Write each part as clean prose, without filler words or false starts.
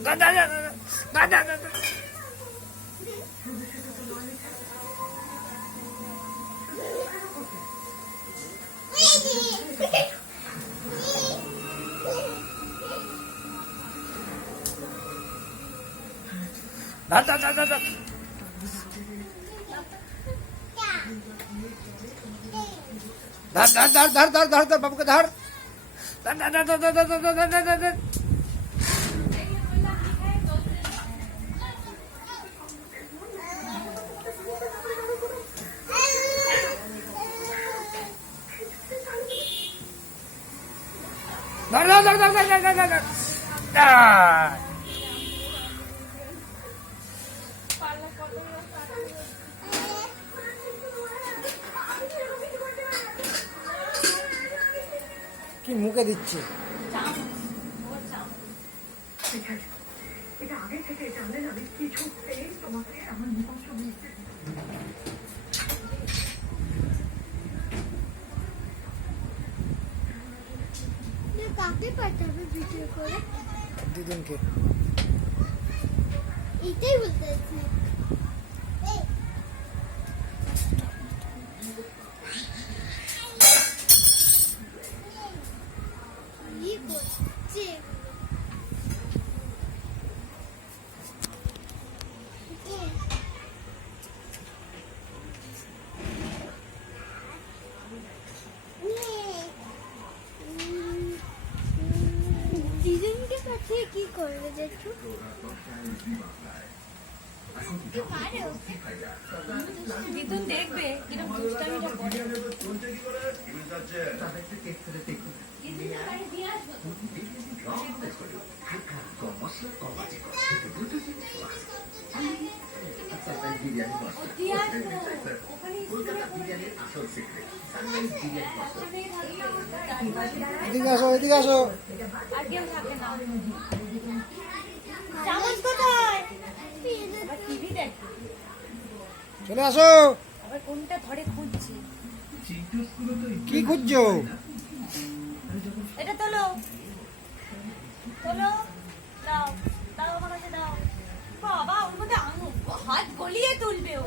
धर बाबू के धर কি মুখে দিচ্ছে এটা আগে থেকে জানলে না কিছুতেই তোমাকে আমার মুখোশ দিতে কাকে পাঠাবে ভিডিও করে দিদিনকে এটাই বলতে চাইছি কি করছে দিদিনকে কাছে কি করবে দেখো দিদুন দেখবে কিরকম দুষ্টামিটা করে এদিকে আসো এদিকে আসো আর কেউ থাকে না চামচ কোথায় টিভি দেখে চলে আসো আবার কোনটা ধরে খুঁজছি কি খুঁজছো এটা তোলো তোলো দাও দাও আমার কাছে দাও বাবা ওর মধ্যে হাত গলিয়ে তুলবে ও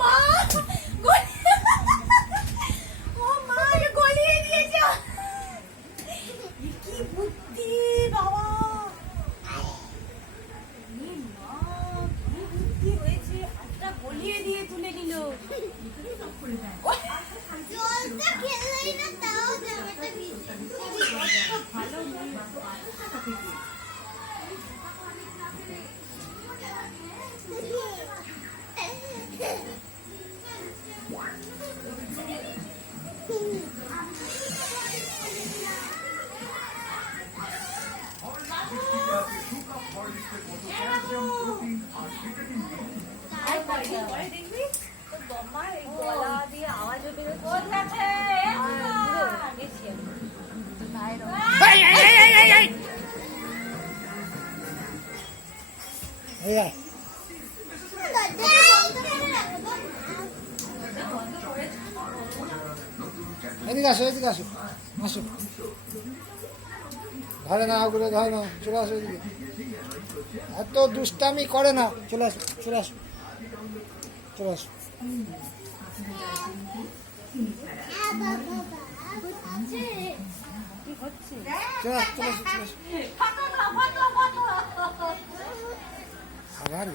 মা ও মা এটা গলিয়ে দিয়েছে কি বুদ্ধি বাবা কি বুদ্ধি হয়েছে হাতটা গলিয়ে দিয়ে তুলে নিল জলটা খেলেই না তাও জামাটা ভিজে ভালো দেখবি তোর বম্মার এই গলা দিয়ে আওয়াজও বেরোচ্ছে এদিকে আসো এদিকে আসো আসো ধরে না ওগুলো ধরে না চলে আসো এদিকে এত দুষ্টামি করে না চলে আসো চলে আসো চলে আসো কি হচ্ছে চলে আসো চলে আসো চলে আসো